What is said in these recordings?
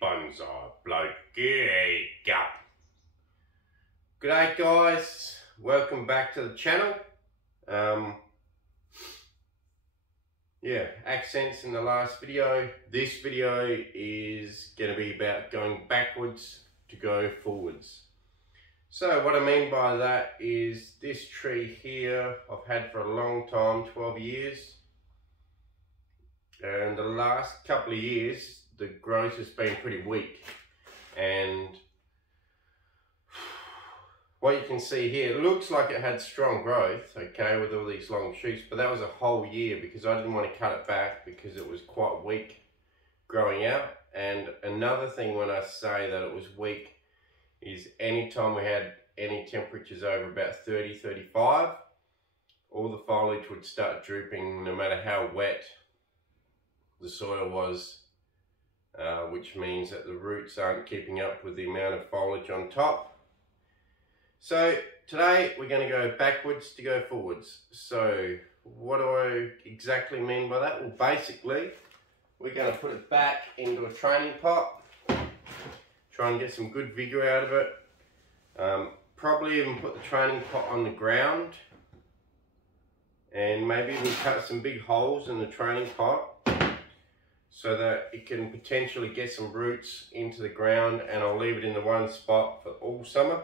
bonsai bloke. G'day guys, welcome back to the channel. Accents in the last video. This video is going to be about going backwards to go forwards. So what I mean by that is this tree here I've had for a long time, 12 years. And the last couple of years the growth has been pretty weak, and what you can see here, it looks like it had strong growth, okay, with all these long shoots, but that was a whole year because I didn't want to cut it back because it was quite weak growing out. And another thing when I say that it was weak is anytime we had any temperatures over about 30-35, all the foliage would start drooping no matter how wet the soil was, which means that the roots aren't keeping up with the amount of foliage on top. So today we're going to go backwards to go forwards. So what do I exactly mean by that? Well, basically we're going to put it back into a training pot, try and get some good vigor out of it, probably even put the training pot on the ground, and maybe even cut some big holes in the training pot so that it can potentially get some roots into the ground, and I'll leave it in the one spot for all summer.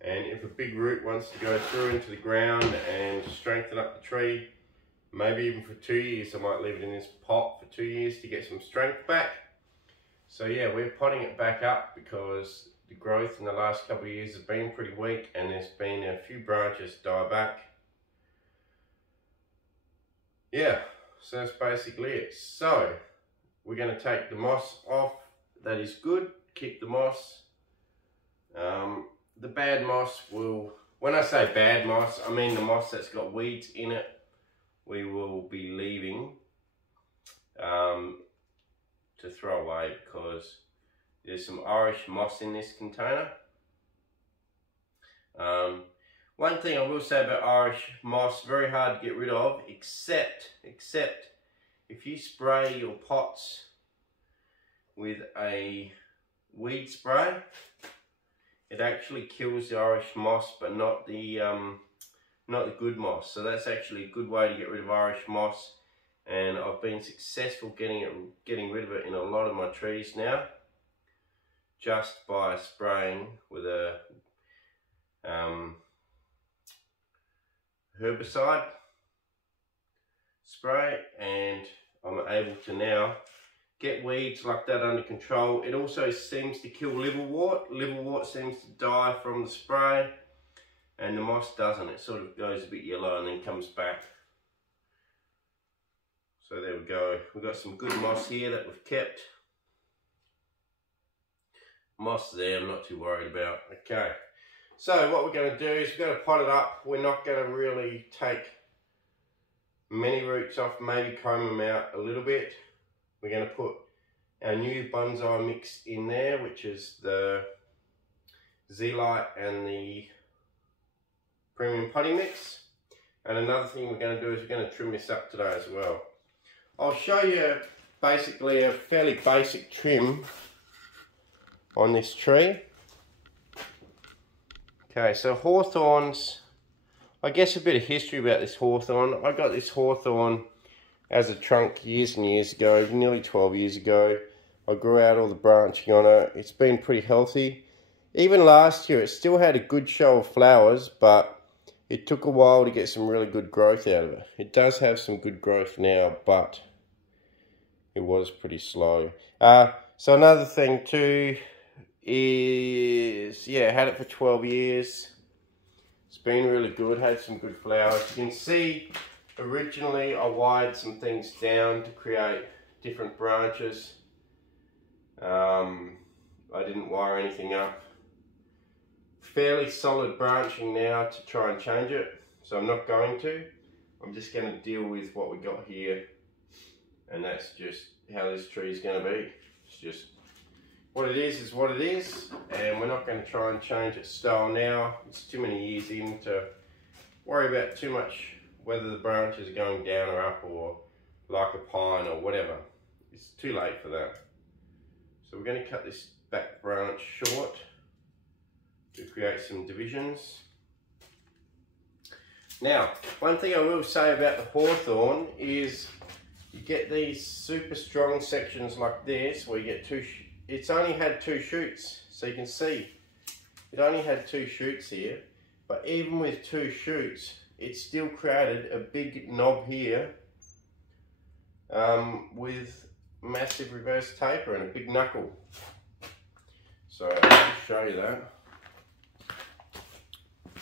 And if a big root wants to go through into the ground and strengthen up the tree, maybe even for 2 years, I might leave it in this pot for 2 years to get some strength back. So yeah, we're potting it back up because the growth in the last couple of years has been pretty weak, and there's been a few branches die back. Yeah, so that's basically it. So we're going to take the moss off. That is good. Keep the moss. The bad moss will, when I say bad moss, I mean the moss that's got weeds in it, we will be leaving to throw away because there's some Irish moss in this container. One thing I will say about Irish moss, very hard to get rid of, except if you spray your pots with a weed spray, it actually kills the Irish moss, but not the good moss. So that's actually a good way to get rid of Irish moss, and I've been successful getting rid of it in a lot of my trees now, just by spraying with a herbicide spray, and I'm able to now get weeds like that under control. It also seems to kill liverwort. Liverwort seems to die from the spray, and the moss doesn't. It sort of goes a bit yellow and then comes back. So there we go. We've got some good moss here that we've kept. Moss there, I'm not too worried about. Okay. So what we're going to do is we're going to pot it up. We're not going to really take many roots off, maybe comb them out a little bit. We're going to put our new bonsai mix in there, which is the Z-Lite and the premium potting mix. And another thing we're going to do is we're going to trim this up today as well. I'll show you basically a fairly basic trim on this tree. Okay, so hawthorns, I guess a bit of history about this hawthorn. I got this hawthorn as a trunk years and years ago, nearly 12 years ago. I grew out all the branching on it. It's been pretty healthy. Even last year it still had a good show of flowers, but it took a while to get some really good growth out of it. It does have some good growth now, but it was pretty slow. So another thing too is, yeah, had it for 12 years. It's been really good, had some good flowers. You can see originally I wired some things down to create different branches. I didn't wire anything up. Fairly solid branching now to try and change it, so I'm not going to. I'm just going to deal with what we got here, and that's just how this tree is going to be. It's just what it is what it is, and we're not going to try and change its style now. It's too many years in to worry about too much whether the branches are going down or up or like a pine or whatever. It's too late for that. So we're going to cut this back branch short to create some divisions. Now, one thing I will say about the hawthorn is you get these super strong sections like this where you get it's only had 2 shoots, so you can see it only had 2 shoots here, but even with 2 shoots it still created a big knob here with massive reverse taper and a big knuckle. So I'll just show you that.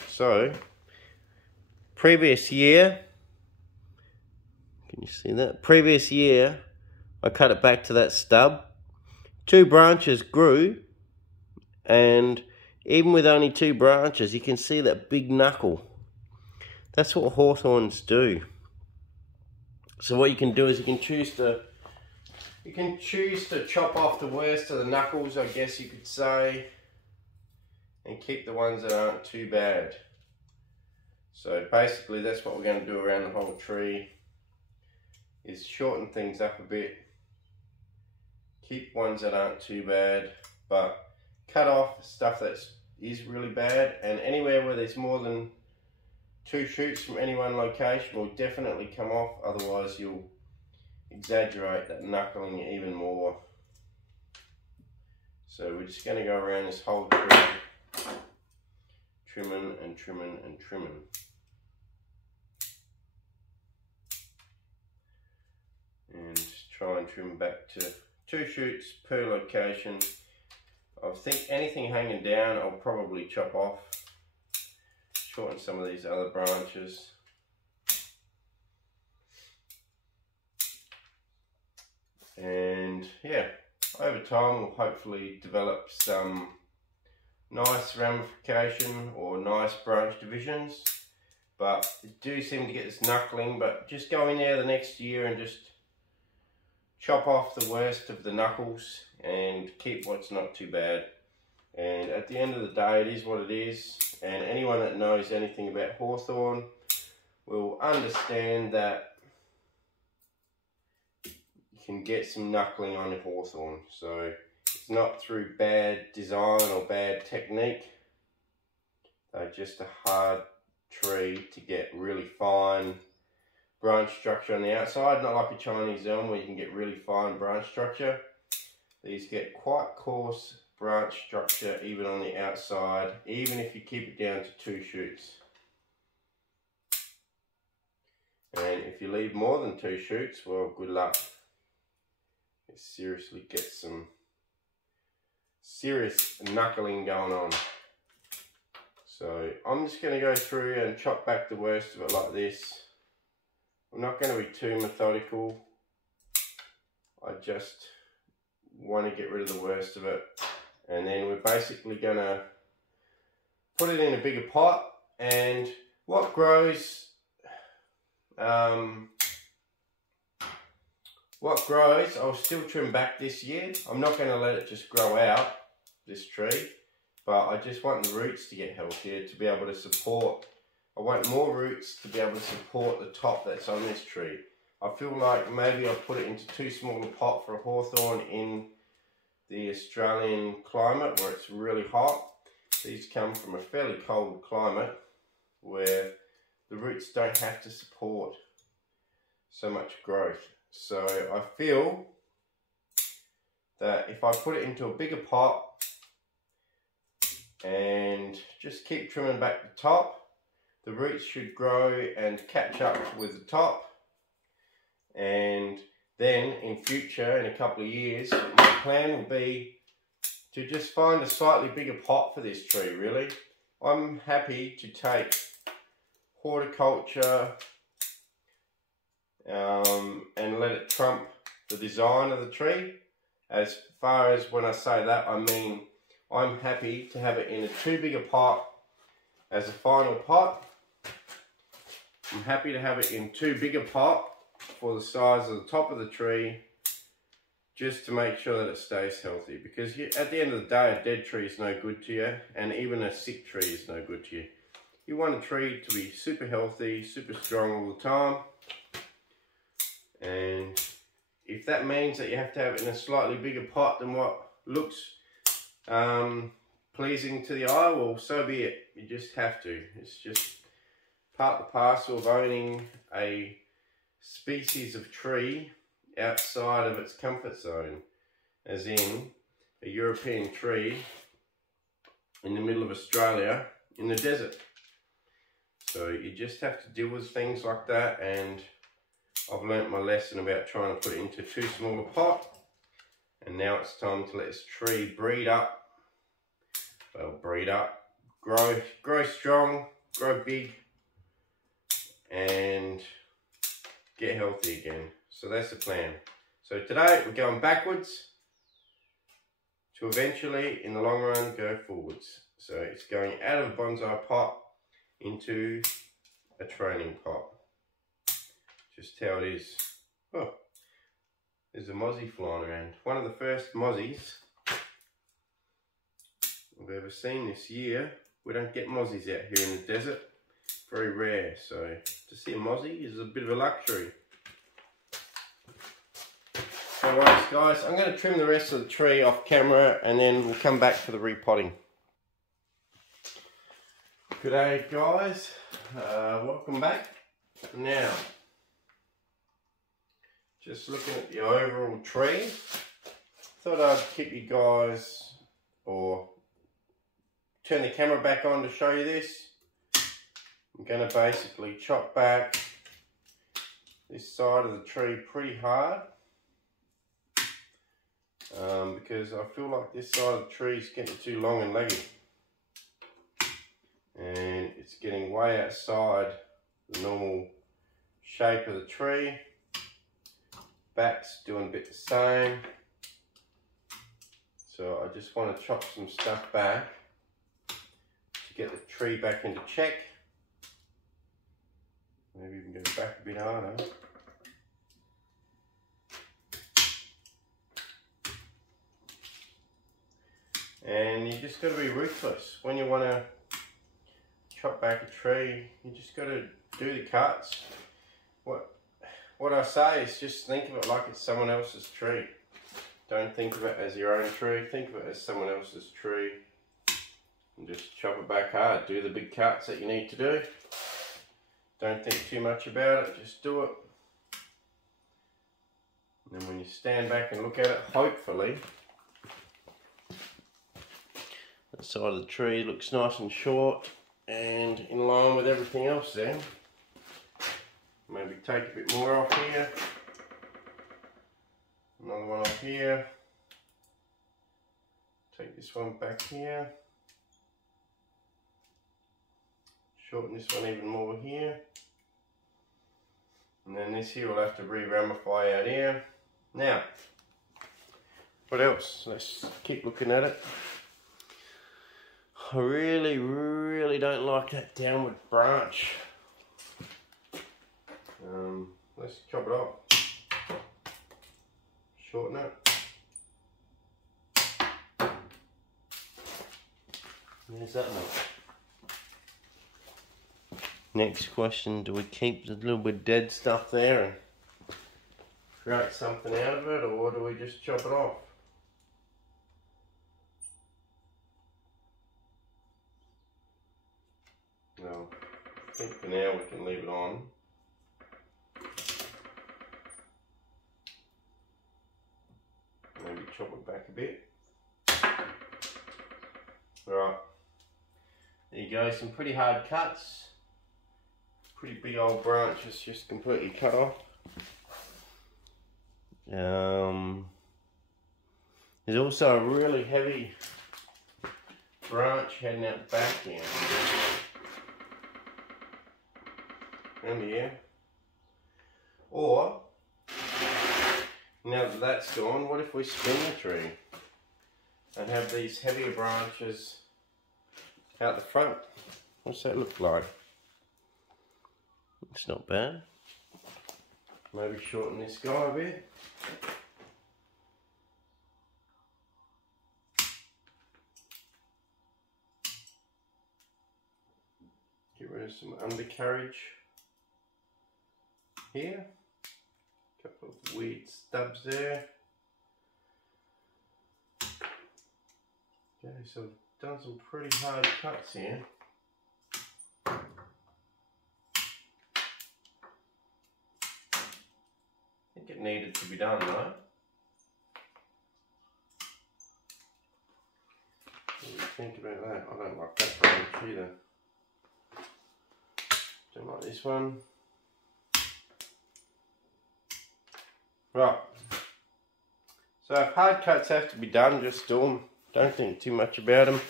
So previous year, can you see that? Previous year, I cut it back to that stub. 2 branches grew, and even with only 2 branches, you can see that big knuckle. That's what hawthorns do. So what you can do is you can choose to chop off the worst of the knuckles, I guess you could say, and keep the ones that aren't too bad. So basically that's what we're going to do around the whole tree, is shorten things up a bit, keep ones that aren't too bad, but cut off stuff that is really bad, and anywhere where there's more than 2 shoots from any one location will definitely come off, otherwise you'll exaggerate that knuckling even more. So we're just going to go around this whole tree, trimming and trimming and trimming. And just try and trim back to 2 shoots per location. I think anything hanging down I'll probably chop off, shorten some of these other branches. And yeah, over time we'll hopefully develop some nice ramification or nice branch divisions, but do seem to get this knuckling. But just go in there the next year and just chop off the worst of the knuckles and keep what's not too bad. And at the end of the day, it is what it is, and anyone that knows anything about hawthorn will understand that you can get some knuckling on a hawthorn. So it's not through bad design or bad technique. They're just a hard tree to get really fine branch structure on the outside, not like a Chinese elm where you can get really fine branch structure. These get quite coarse branch structure even on the outside, even if you keep it down to 2 shoots. And if you leave more than 2 shoots, well, good luck. It seriously gets some serious knuckling going on. So I'm just going to go through and chop back the worst of it like this. I'm not going to be too methodical. I just want to get rid of the worst of it. And then we're basically going to put it in a bigger pot. And what grows, I'll still trim back this year. I'm not going to let it just grow out, this tree. But I just want the roots to get healthier, to be able to support. I want more roots to be able to support the top that's on this tree. I feel like maybe I've put it into too small a pot for a hawthorn in the Australian climate where it's really hot. These come from a fairly cold climate where the roots don't have to support so much growth. So I feel that if I put it into a bigger pot and just keep trimming back the top, the roots should grow and catch up with the top. And then in future, in a couple of years, my plan will be to just find a slightly bigger pot for this tree, really. I'm happy to take horticulture and let it trump the design of the tree. As far as when I say that, I mean I'm happy to have it in a too big a pot as a final pot. I'm happy to have it in too big a pot for the size of the top of the tree, just to make sure that it stays healthy. Because at the end of the day, a dead tree is no good to you, and even a sick tree is no good to you. You want a tree to be super healthy, super strong all the time. And if that means that you have to have it in a slightly bigger pot than what looks pleasing to the eye, well, so be it. You just have to. It's just part and parcel of owning a species of tree outside of its comfort zone, as in a European tree in the middle of Australia in the desert. So you just have to deal with things like that, and I've learnt my lesson about trying to put it into too small a pot, and now it's time to let this tree breed up. Well, breed up, grow strong, grow big, and get healthy again. So that's the plan. So today we're going backwards to eventually, in the long run, go forwards. So it's going out of a bonsai pot into a training pot. Just how it is. Oh, there's a mozzie flying around. One of the first mozzies I've ever seen this year. We don't get mozzies out here in the desert. Very rare, so to see a mozzie is a bit of a luxury. Alright guys, I'm going to trim the rest of the tree off camera and then we'll come back for the repotting. G'day guys, welcome back. Now, just looking at the overall tree, thought I'd keep you guys, or turn the camera back on to show you this. I'm going to basically chop back this side of the tree pretty hard because I feel like this side of the tree is getting too long and leggy, and it's getting way outside the normal shape of the tree. Back's doing a bit the same, so I just want to chop some stuff back to get the tree back into check. Maybe even go back a bit harder. And you just got to be ruthless. When you want to chop back a tree, you just got to do the cuts. What I say is just think of it like it's someone else's tree. Don't think of it as your own tree. Think of it as someone else's tree. And just chop it back hard. Do the big cuts that you need to do. Don't think too much about it, just do it. And then when you stand back and look at it, hopefully, the side of the tree looks nice and short and in line with everything else there. Maybe take a bit more off here. Another one off here. Take this one back here. Shorten this one even more here. And then this here will have to re-ramify out here. Now, what else? Let's keep looking at it. I really don't like that downward branch. Let's chop it off. Shorten it. There's that one. Next question, do we keep the little bit dead stuff there and create something out of it, or do we just chop it off? No, I think for now we can leave it on. Maybe chop it back a bit. Alright, there you go, some pretty hard cuts. Pretty big old branches just completely cut off. There's also a really heavy branch heading out the back here. Around here. Or, now that that's gone, what if we spin the tree and have these heavier branches out the front? What's that look like? It's not bad. Maybe shorten this guy a bit. Get rid of some undercarriage here. A couple of weird stubs there. Okay, so I've done some pretty hard cuts here. I think it needed to be done though. What do you think about that? I don't like that branch either. Don't like this one. Right. So if hard cuts have to be done, just do them. Don't think too much about them.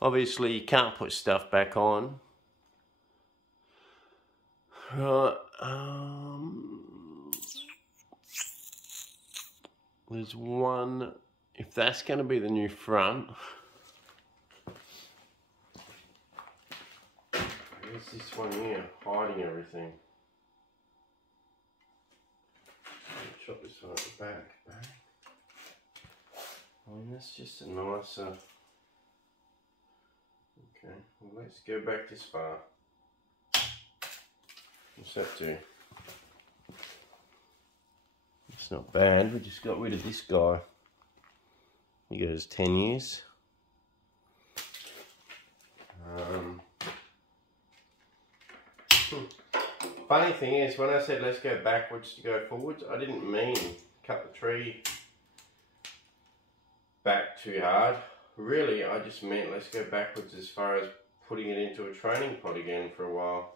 Obviously you can't put stuff back on. Right. There's one, if that's going to be the new front. Where's this one here, hiding everything? Chop this one at the back. I mean, that's just a nicer. Okay, well, let's go back this far. What's that do? It's not bad, we just got rid of this guy. He goes 10 years. Funny thing is, when I said let's go backwards to go forwards, I didn't mean cut the tree back too hard. Really, I just meant let's go backwards as far as putting it into a training pot again for a while.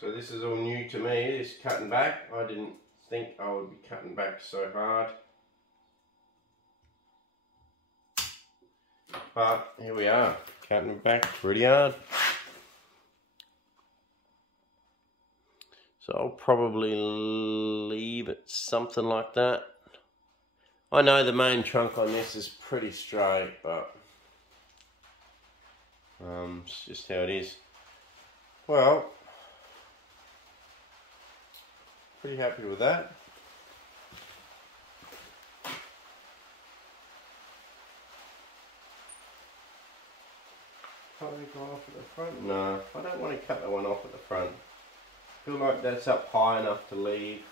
So this is all new to me, this cutting back. I didn't think I would be cutting back so hard. But here we are, cutting it back pretty hard. So I'll probably leave it something like that. I know the main trunk on this is pretty straight, but it's just how it is. Well, pretty happy with that. Can't we go off at the front? No, I don't want to cut that one off at the front. I feel like that's up high enough to leave.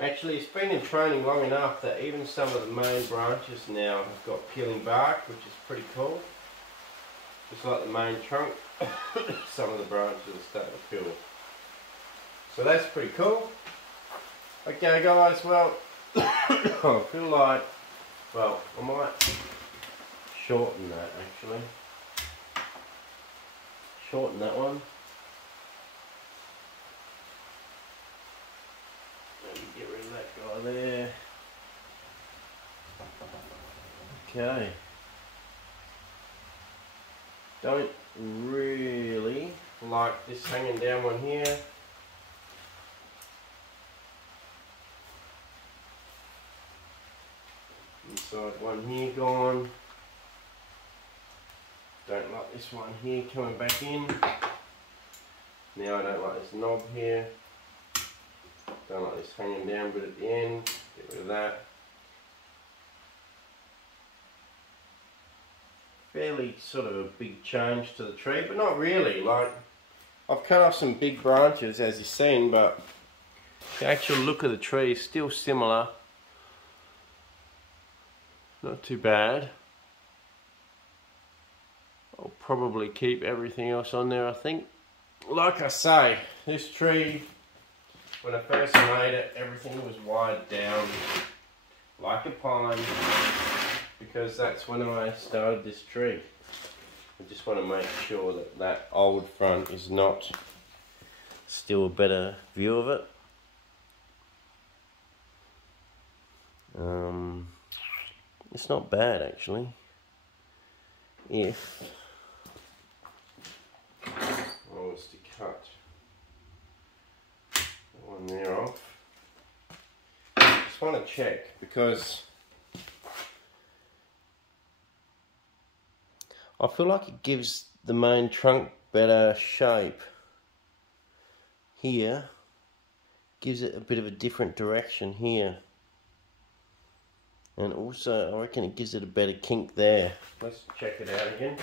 Actually, it's been in training long enough that even some of the main branches now have got peeling bark, which is pretty cool. Just like the main trunk, some of the branches are starting to peel. So that's pretty cool. Okay guys, well, I feel like, well, I might shorten that actually. Shorten that one. Get rid of that guy there. Okay. Don't really like this hanging down one here. Inside one here gone. Don't like this one here coming back in. Now I don't like this knob here. Don't like this hanging down bit at the end. Get rid of that. Fairly sort of a big change to the tree, but not really. Like, I've cut off some big branches as you've seen, but the actual look of the tree is still similar. Not too bad. I'll probably keep everything else on there, I think. Like I say, this tree, when I first made it, everything was wired down like a pine, because that's when I started this tree. I just want to make sure that that old front is not still a better view of it. It's not bad actually. If I was to cut that one there off, I just want to check, because I feel like it gives the main trunk better shape. Here, gives it a bit of a different direction here. And also, I reckon it gives it a better kink there. Let's check it out again.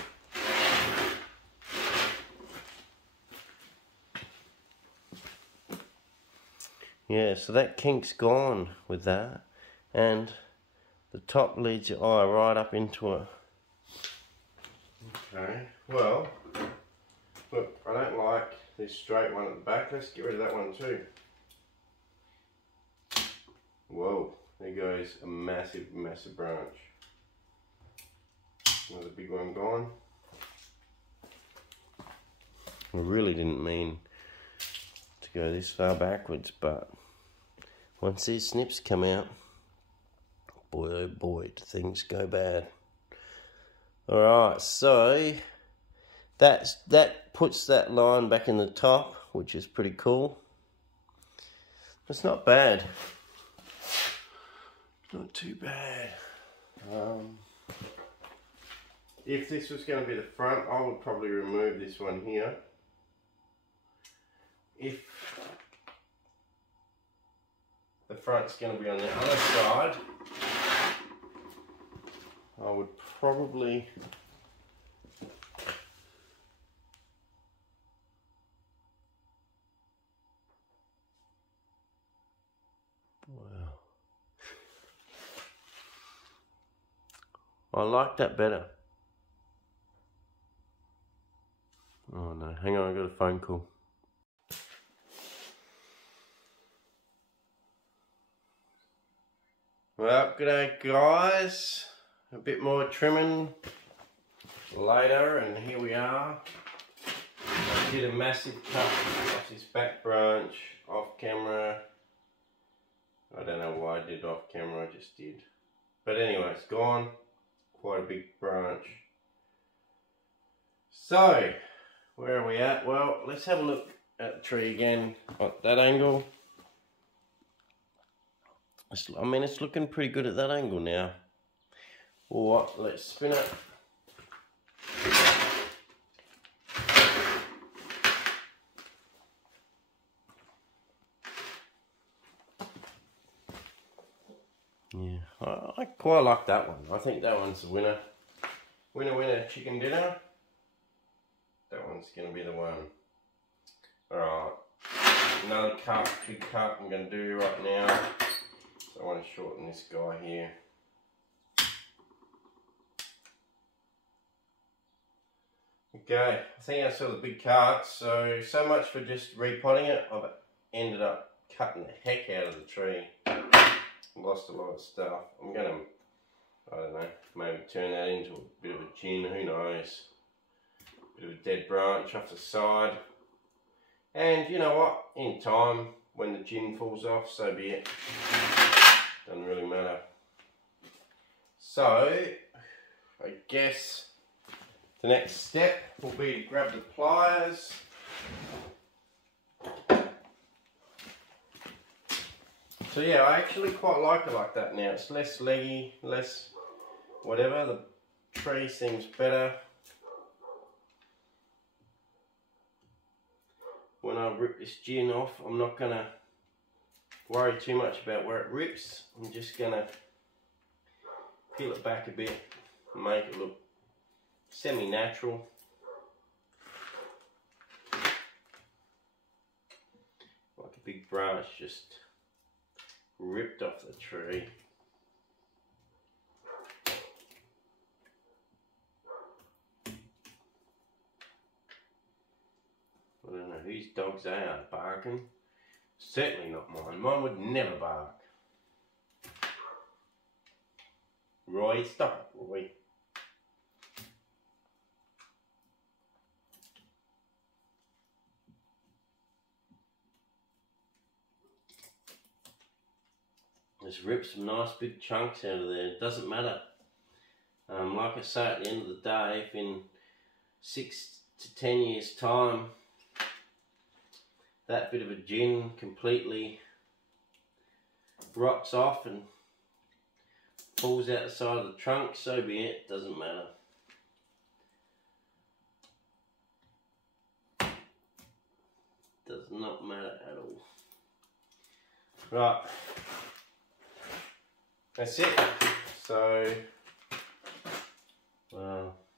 Yeah, so that kink's gone with that. And the top leads your eye right up into it. Okay, well, look, I don't like this straight one at the back. Let's get rid of that one too. Whoa, there goes a massive, massive branch. Another big one gone. I really didn't mean to go this far backwards, but once these snips come out, boy oh boy, do things go bad. Alright, so that puts that line back in the top, which is pretty cool. It's not bad. Not too bad. If this was going to be the front, I would probably remove this one here. If the front's going to be on the other side, I would probably I like that better. Oh no, hang on, I got a phone call. Well, g'day guys. A bit more trimming later, and here we are. I did a massive cut off this back branch off camera. I don't know why I did it off camera, I just did. But anyway, it's gone. Quite a big branch. So, where are we at? Well, let's have a look at the tree again at that angle. I mean, it's looking pretty good at that angle now. Or what? Let's spin it. Yeah, I quite like that one. I think that one's the winner. Winner, winner, chicken dinner. That one's going to be the one. Alright, another cut, big cut I'm going to do right now. So I want to shorten this guy here. Okay, I think I saw the big cut. So much for just repotting it. I've ended up cutting the heck out of the tree. Lost a lot of stuff. I'm going to, I don't know, maybe turn that into a bit of a gin, who knows. Bit of a dead branch off the side. And you know what, in time, when the gin falls off, so be it. Doesn't really matter. So, I guess the next step will be to grab the pliers. So yeah, I actually quite like it like that now. It's less leggy, less whatever. The tree seems better. When I rip this gin off, I'm not going to worry too much about where it rips. I'm just going to peel it back a bit and make it look semi-natural. Like a big branch just ripped off the tree. I don't know whose dogs they are barking. Certainly not mine. Mine would never bark. Roy, stop it, Roy. Just rip some nice big chunks out of there. It doesn't matter. Like I say, at the end of the day, if in 6 to 10 years time that bit of a gin completely rots off and falls out the side of the trunk, so be it. Doesn't matter. Does not matter at all. Right. That's it. So,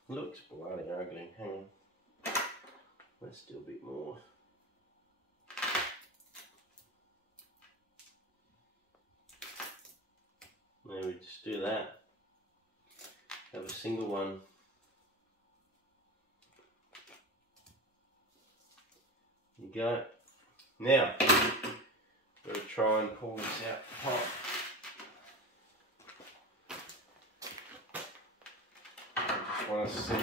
looks bloody ugly. Hang on. Let's do a bit more. Maybe just Just do that. Have a single one. There you go. Now, got to try and pull this out the pot. I just want to see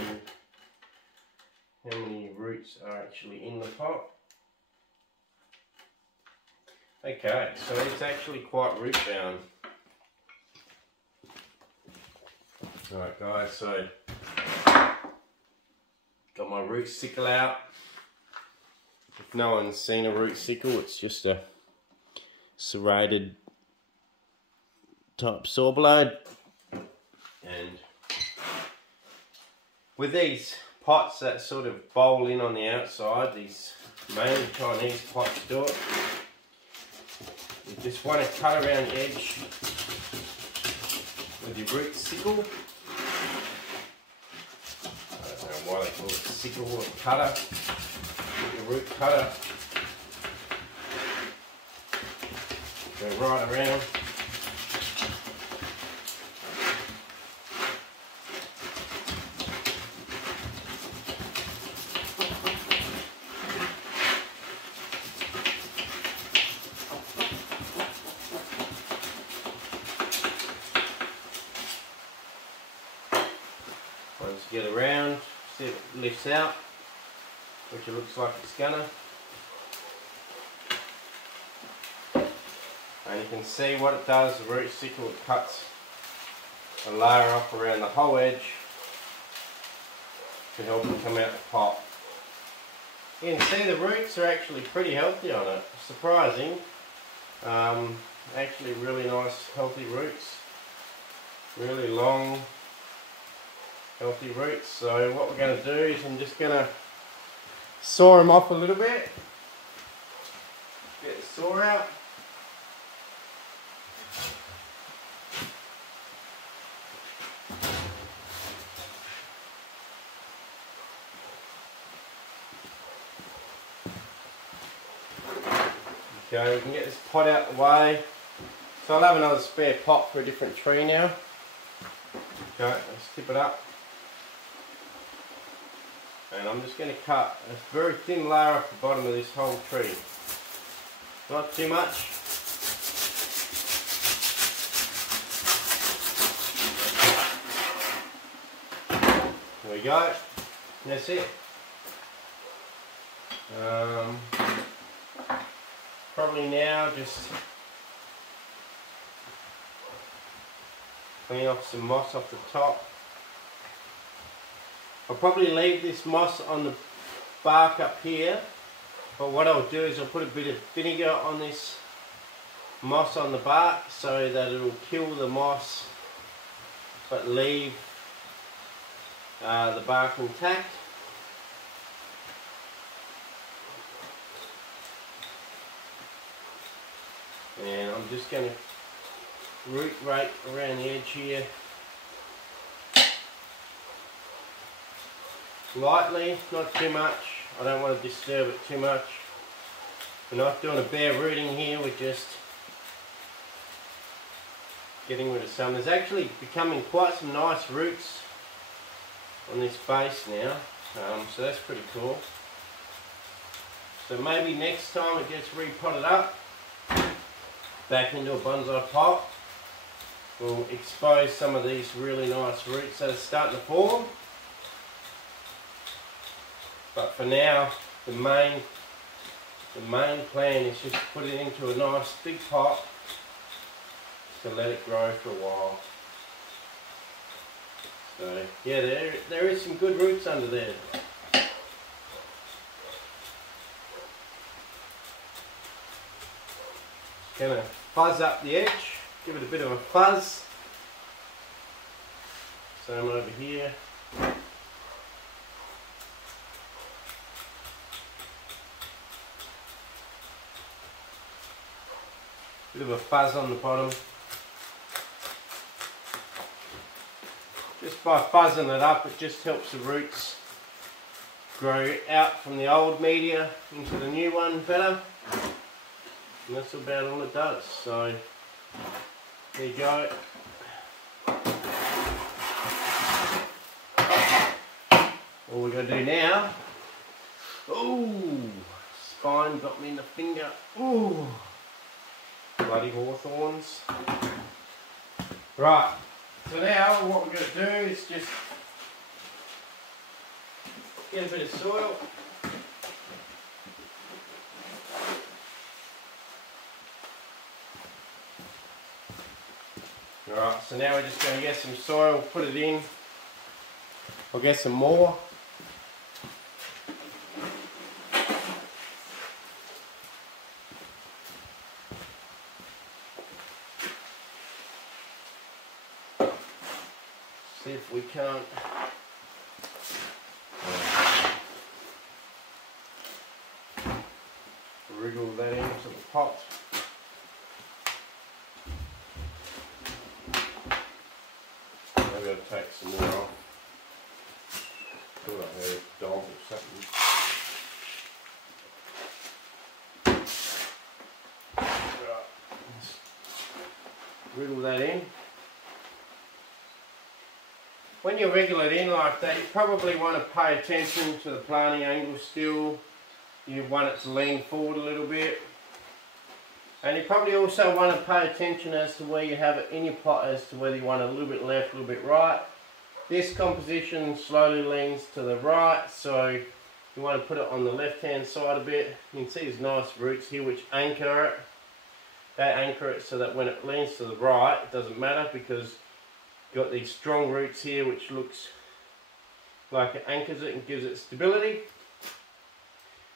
how many roots are actually in the pot. Okay, so it's actually quite root bound. Alright guys, so got my root sickle out. If no one's seen a root sickle, it's just a serrated type saw blade. And with these pots that sort of bowl in on the outside, these mainly Chinese pots do it. You just want to cut around the edge with your root sickle. I don't know why they call it sickle or cutter. With your root cutter. Go right around. Once you get around, see if it lifts out, which it looks like it's gonna. And you can see what it does, the root sickle, it cuts a layer up around the whole edge to help it come out the pot. You can see the roots are actually pretty healthy on it, surprising. Actually really nice healthy roots, really long healthy roots. So what we're going to do is I'm just going to saw them off a little bit, get the saw out. Okay, we can get this pot out the way. So I'll have another spare pot for a different tree now. Okay, let's tip it up. And I'm just going to cut a very thin layer off the bottom of this whole tree. Not too much. There we go. That's it. Probably now just clean off some moss off the top. I'll probably leave this moss on the bark up here, but what I'll do is I'll put a bit of vinegar on this moss on the bark so that it'll kill the moss but leave the bark intact. And I'm just going to root rake around the edge here lightly, not too much. I don't want to disturb it too much. We're not doing a bare rooting here, we're just getting rid of some. There's actually becoming quite some nice roots on this base now, so that's pretty cool. So maybe next time it gets repotted up back into a bonsai pot, we'll expose some of these really nice roots that are starting to form. But for now, the main plan is just to put it into a nice big pot to let it grow for a while. So yeah, there is some good roots under there. Gonna fuzz up the edge, give it a bit of a fuzz. Same over here. Bit of a fuzz on the bottom. Just by fuzzing it up, it just helps the roots grow out from the old media into the new one better. And that's about all it does. So there you go. all we're going to do now, ooh, spine got me in the finger, ooh, bloody hawthorns. Right, so now what we're going to do is just get a bit of soil. Alright, so now we're just going to get some soil, put it in. I'll get some more. See if we can't wriggle that into the pot. Maybe I'll take some more off. Thought I heard a dog or something. Right, let's wriggle that in. When you wriggle it in like that, you probably want to pay attention to the planting angle still. You want it to lean forward a little bit. And you probably also want to pay attention as to where you have it in your pot, as to whether you want it a little bit left, a little bit right. This composition slowly leans to the right, so you want to put it on the left hand side a bit. You can see there's nice roots here which anchor it. They anchor it so that when it leans to the right, it doesn't matter, because you've got these strong roots here which looks like it anchors it and gives it stability.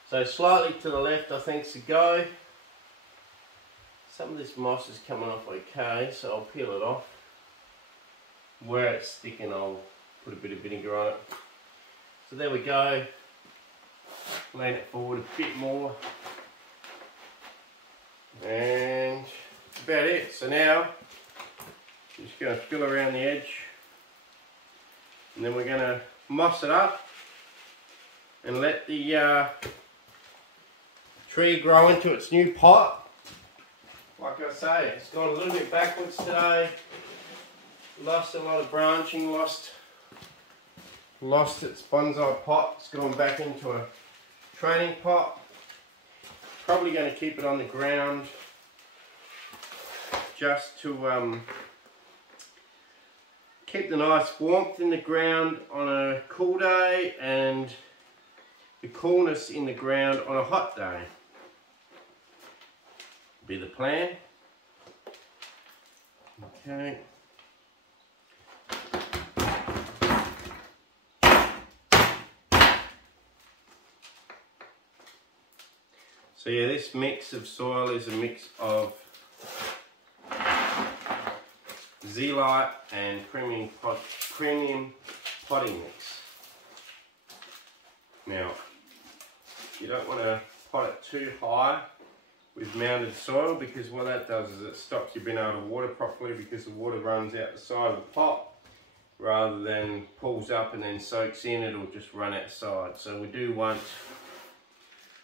So slightly to the left I think is a go. Some of this moss is coming off okay, so I'll peel it off. Where it's sticking, I'll put a bit of vinegar on it. So there we go. Lean it forward a bit more. And that's about it. So now, just going to fill around the edge. And then we're going to moss it up and let the tree grow into its new pot. Like I say, it's gone a little bit backwards today. Lost a lot of branching, lost its bonsai pot. It's gone back into a training pot. Probably going to keep it on the ground just to keep the nice warmth in the ground on a cool day and the coolness in the ground on a hot day. Be the plan. Okay. So yeah, this mix of soil is a mix of zeolite and premium potting mix. Now, you don't want to pot it too high with mounded soil, because what that does is it stops you being able to water properly, because the water runs out the side of the pot rather than pulls up and then soaks in. It'll just run outside. So we do want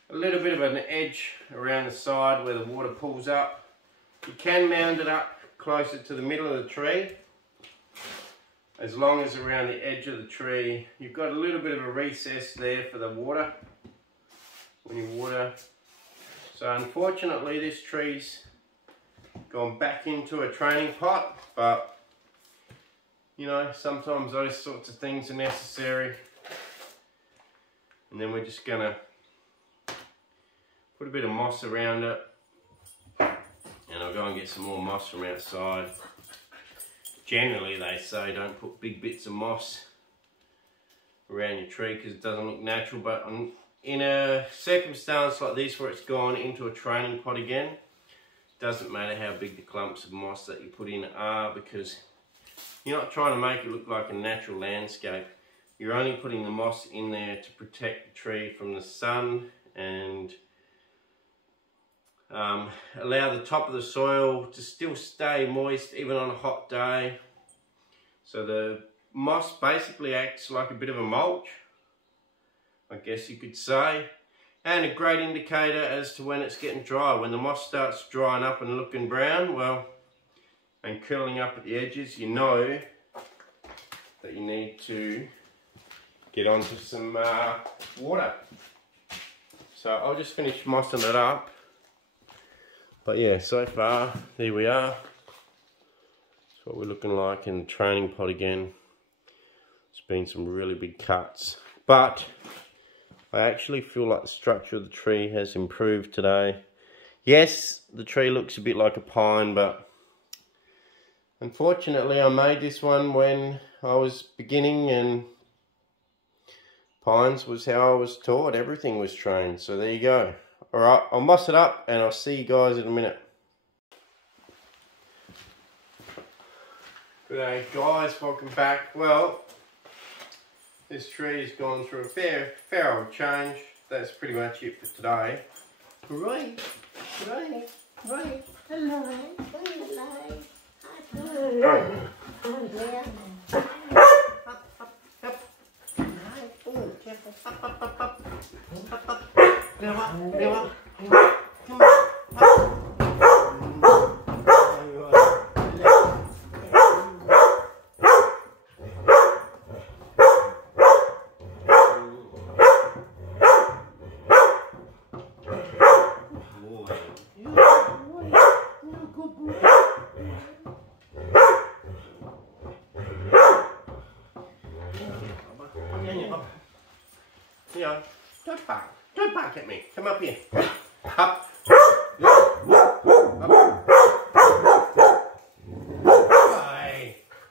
a little bit of an edge around the side where the water pulls up. You can mound it up closer to the middle of the tree, as long as around the edge of the tree you've got a little bit of a recess there for the water when you water. So unfortunately this tree's gone back into a training pot, but you know, sometimes those sorts of things are necessary. And then we're just gonna put a bit of moss around it, and I'll go and get some more moss from outside. Generally they say don't put big bits of moss around your tree because it doesn't look natural, but in a circumstance like this where it's gone into a training pot again, it doesn't matter how big the clumps of moss that you put in are, because you're not trying to make it look like a natural landscape. You're only putting the moss in there to protect the tree from the sun and allow the top of the soil to still stay moist even on a hot day. So the moss basically acts like a bit of a mulch, I guess you could say, and a great indicator as to when it's getting dry. When the moss starts drying up and looking brown, well, and curling up at the edges, you know that you need to get onto some water. So I'll just finish mossing it up. But yeah, so far, there we are. That's what we're looking like in the training pod again. It's been some really big cuts. But I actually feel like the structure of the tree has improved today. Yes, the tree looks a bit like a pine, but unfortunately I made this one when I was beginning, and pines was how I was taught. Everything was trained. So there you go. Alright, I'll moss it up and I'll see you guys in a minute. Good day guys, welcome back. Well, this tree has gone through a fair old change. That's pretty much it for today. Right. Hello. Hello. Yeah, don't bark at me. Come up here. Up.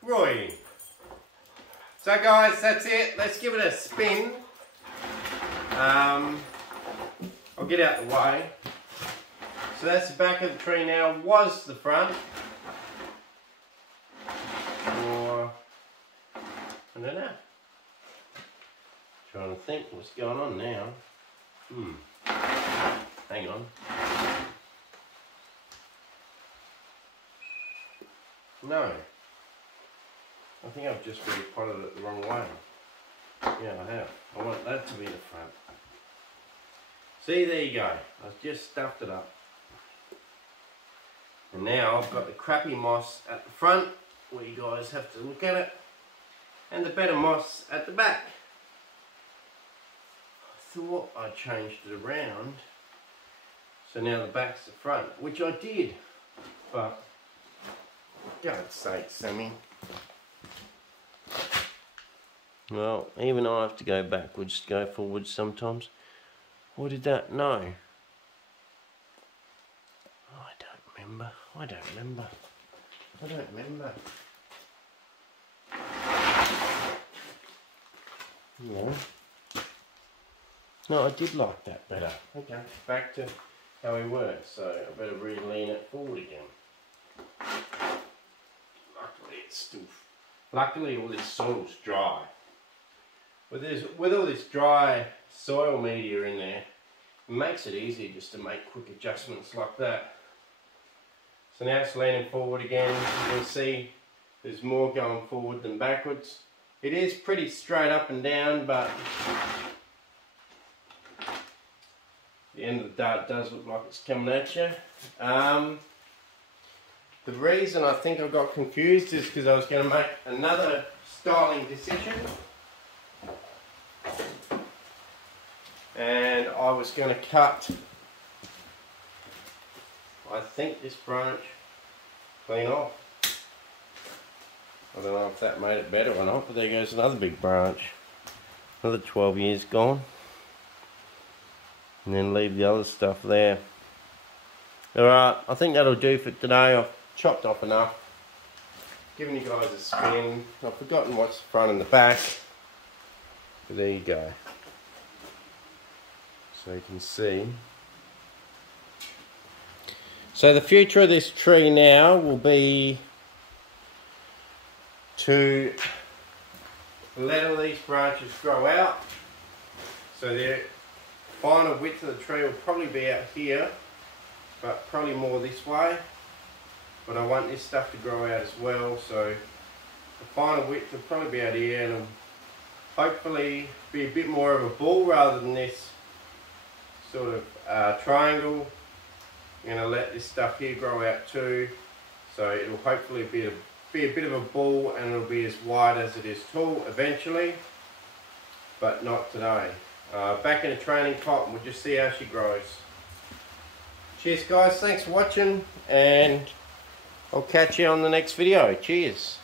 Roy. So guys, that's it. Let's give it a spin. I'll get out the way. So that's the back of the tree now. Was the front. Or, I don't know. Trying to think what's going on now. Hang on. No. I think I've just repotted it the wrong way. Yeah, I have. I want that to be the front. See, there you go. I've just stuffed it up. And now I've got the crappy moss at the front, where you guys have to look at it, and the better moss at the back. Thought I changed it around, so now the back's the front, which I did, but for God's sake, Sammy. Well, even I have to go backwards to go forwards sometimes. What did that? No. I don't remember. Yeah. No, I did like that better. Okay, back to how we were. So I better really lean it forward again. Luckily all this soil's dry. With all this dry soil media in there, it makes it easy just to make quick adjustments like that. So now it's leaning forward again. You can see there's more going forward than backwards. It is pretty straight up and down, but the end of the day it does look like it's coming at you. The reason I think I got confused is because I was going to make another styling decision, and I was going to cut, I think, this branch clean off. I don't know if that made it better or not, but there goes another big branch, another 12 years gone. And then leave the other stuff there. Alright, I think that'll do for today. I've chopped off enough, given you guys a spin. I've forgotten what's the front and the back, but there you go. So you can see. So the future of this tree now will be to let all these branches grow out. So they're final width of the tree will probably be out here, but probably more this way. But I want this stuff to grow out as well, so the final width will probably be out here, and it'll hopefully be a bit more of a ball rather than this sort of triangle. I'm going to let this stuff here grow out too, so it'll hopefully be a bit of a ball, and it'll be as wide as it is tall eventually. but not today. Back in a training pot, and we'll just see how she grows. Cheers guys, thanks for watching, and I'll catch you on the next video. Cheers.